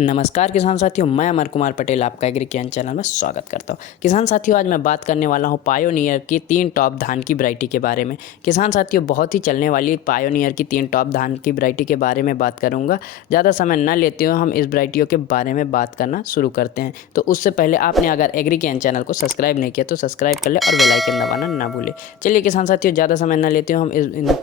नमस्कार किसान साथियों, मैं अमर कुमार पटेल आपका एग्री ज्ञान चैनल में स्वागत करता हूं। किसान साथियों, आज मैं बात करने वाला हूं पायोनियर की 3 टॉप धान की वैरायटी के बारे में। किसान साथियों, बहुत ही चलने वाली पायोनियर की 3 टॉप धान की वैरायटी के बारे में बात करूंगा। ज़्यादा समय न लेते हुए हम इस वैरायटियों के बारे में बात करना शुरू करते हैं। तो उससे पहले आपने अगर एग्री ज्ञान चैनल को सब्सक्राइब नहीं किया तो सब्सक्राइब कर ले और बेल आइकन दबाना ना भूलें। चलिए किसान साथियों, ज़्यादा समय न लेते हुए हम इन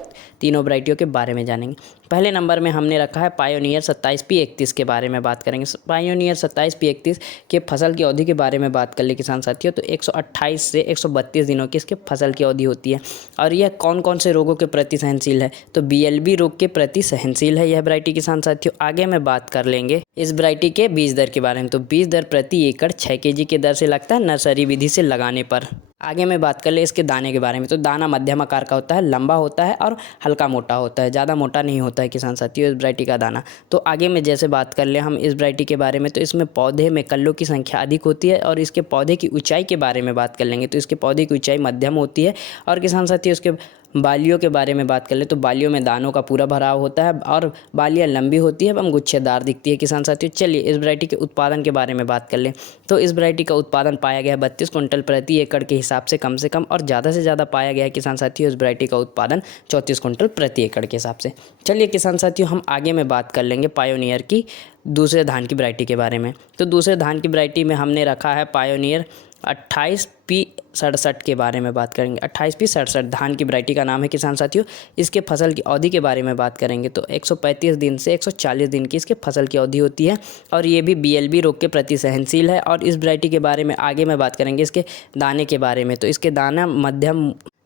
तीनों वैरायटियों के बारे में जानेंगे। पहले नंबर में हमने रखा है पायोनियर 27P31 के बारे में बात करेंगे। पायोनियर 27P31 के फसल की अवधि के बारे में बात कर ले किसान साथियों, तो 128 से 132 दिनों की इसके फसल की अवधि होती है। और यह कौन कौन से रोगों के प्रति सहनशील है, तो BLB रोग के प्रति सहनशील है यह वैरायटी किसान साथियों। आगे में बात कर लेंगे इस वैरायटी के बीज दर के बारे में। तो बीज दर प्रति एकड़ 6 kg के दर से लगता है नर्सरी विधि से लगाने पर। आगे में बात कर ले इसके दाने के बारे में। तो दाना मध्यम आकार का होता है, लंबा होता है और हल्का मोटा होता है, ज़्यादा मोटा नहीं होता है किसान साथियों इस वैरायटी का दाना। तो आगे में जैसे बात कर ले हम इस वैरायटी के बारे में, तो इसमें पौधे में कल्लों की संख्या अधिक होती है। और इसके पौधे की ऊंचाई के बारे में बात कर लेंगे, तो इसके पौधे की ऊंचाई मध्यम होती है। और किसान साथियों, इसके बालियों के बारे में बात कर ले, तो बालियों में दानों का पूरा भराव होता है और बालियाँ लंबी होती है एवं गुच्छेदार दिखती है किसान साथियों। चलिए इस वैरायटी के उत्पादन के बारे में बात कर लें। तो इस वैरायटी का उत्पादन पाया गया है 32 कुंटल प्रति एकड़ के हिसाब से कम, और ज़्यादा से ज़्यादा पाया गया है किसान साथियों इस वैरायटी का उत्पादन 34 कुंटल प्रति एकड़ के हिसाब से। चलिए किसान साथियों, हम आगे में बात कर लेंगे पायोनियर की दूसरे धान की वैरायटी के बारे में। तो दूसरे धान की वैरायटी में हमने रखा है पायोनियर 28P67 के बारे में बात करेंगे। 28P67 धान की वैरायटी का नाम है किसान साथियों। इसके फसल की अवधि के बारे में बात करेंगे, तो 135 दिन से 140 दिन की इसके फसल की अवधि होती है। और ये भी BLB रोग के प्रति सहनशील है। और इस वैरायटी के बारे में आगे में बात करेंगे इसके दाने के बारे में। तो इसके दाना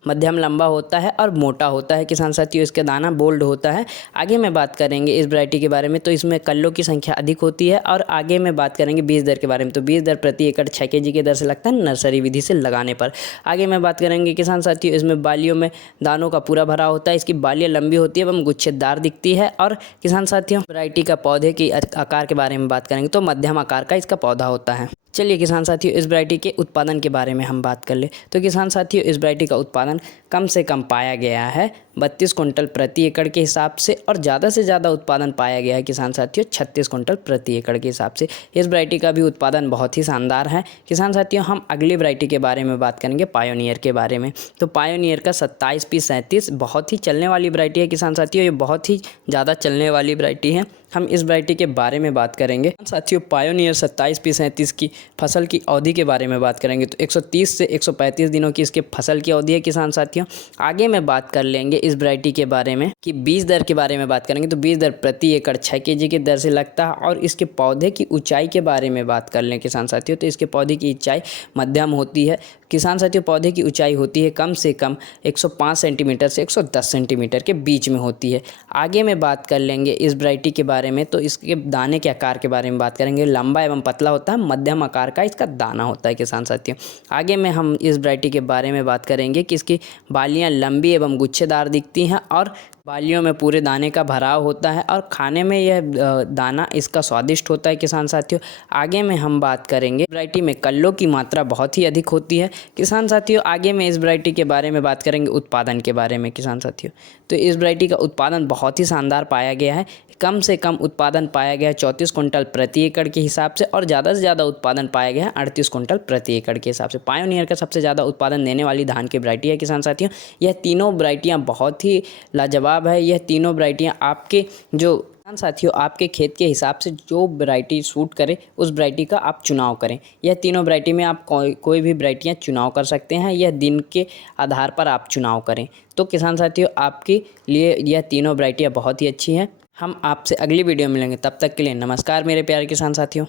मध्यम लंबा होता है और मोटा होता है किसान साथियों। इसका दाना बोल्ड होता है। आगे में बात करेंगे इस वैरायटी के बारे में, तो इसमें कल्लों की संख्या अधिक होती है। और आगे में बात करेंगे बीज दर के बारे में। तो बीज दर प्रति एकड़ 6 kg के दर से लगता है नर्सरी विधि से लगाने पर। आगे में बात करेंगे किसान साथियों, इसमें बालियों में दानों का पूरा भरा होता है। इसकी बालियाँ लंबी होती है एवं गुच्छेदार दिखती है। और किसान साथियों, वैरायटी का पौधे की आकार के बारे में बात करेंगे, तो मध्यम आकार का इसका पौधा होता है। चलिए किसान साथियों, इस वैरायटी के उत्पादन के बारे में हम बात कर ले। तो किसान साथियों, इस वैरायटी का उत्पादन कम से कम पाया गया है 32 कुंटल प्रति एकड़ के हिसाब से। और ज़्यादा से ज़्यादा उत्पादन पाया गया है किसान साथियों 36 कुंटल प्रति एकड़ के हिसाब से। इस वैरायटी का भी उत्पादन बहुत ही शानदार है किसान साथियों। हम अगली वैरायटी के बारे में बात करेंगे पायोनियर के बारे में। तो पायोनियर का 27P37 बहुत ही चलने वाली वैरायटी है किसान साथियों। ये बहुत ही ज़्यादा चलने वाली वैरायटी है। हम इस वैरायटी के बारे में बात करेंगे साथियों। पायोनियर 27P37 की फसल की अवधि के बारे में बात करेंगे, तो 130 से 135 दिनों की इसके फसल की अवधि है किसान साथियों। आगे में बात कर लेंगे इस वैरायटी के बारे में कि बीज दर के बारे में बात करेंगे, तो बीज दर प्रति एकड़ 6 kg की दर से लगता है। और इसके पौधे की ऊंचाई के बारे में बात कर लें किसान साथियों, तो इसके पौधे की ऊंचाई मध्यम होती है किसान साथियों। पौधे की ऊंचाई होती है कम से कम 105 सेंटीमीटर से 110 सेंटीमीटर के बीच में होती है। आगे में बात कर लेंगे इस वैरायटी के बारे में, तो इसके दाने के आकार के बारे में बात करेंगे। लंबा एवं पतला होता है, मध्यम आकार का इसका दाना होता है किसान साथियों। आगे में हम इस वैरायटी के बारे में बात करेंगे कि इसकी बालियाँ लंबी एवं गुच्छेदार दिखती हैं और बालियों में पूरे दाने का भराव होता है। और खाने में यह दाना इसका स्वादिष्ट होता है किसान साथियों। आगे में हम बात करेंगे वैरायटी में कल्लों की मात्रा बहुत ही अधिक होती है किसान साथियों। आगे में इस वैरायटी के बारे में बात करेंगे उत्पादन के बारे में किसान साथियों। तो इस वैरायटी का उत्पादन बहुत ही शानदार पाया गया है। कम से कम उत्पादन पाया गया है 34 कुंटल प्रति एकड़ के हिसाब से। और ज़्यादा से ज़्यादा उत्पादन पाया गया है 38 कुंटल प्रति एकड़ के हिसाब से। पायोनियर का सबसे ज़्यादा उत्पादन देने वाली धान की वैरायटी है किसान साथियों। यह तीनों वैरायटियाँ बहुत ही लाजवाब है। यह तीनों वैरायटियाँ आपके जो किसान साथियों आपके खेत के हिसाब से जो वैरायटी सूट करे उस वैरायटी का आप चुनाव करें। यह तीनों वैरायटी में आप कोई भी वैरायटियाँ चुनाव कर सकते हैं। यह दिन के आधार पर आप चुनाव करें। तो किसान साथियों, आपके लिए यह तीनों वैरायटियाँ बहुत ही अच्छी हैं। हम आपसे अगली वीडियो में मिलेंगे, तब तक के लिए नमस्कार मेरे प्यारे किसान साथियों।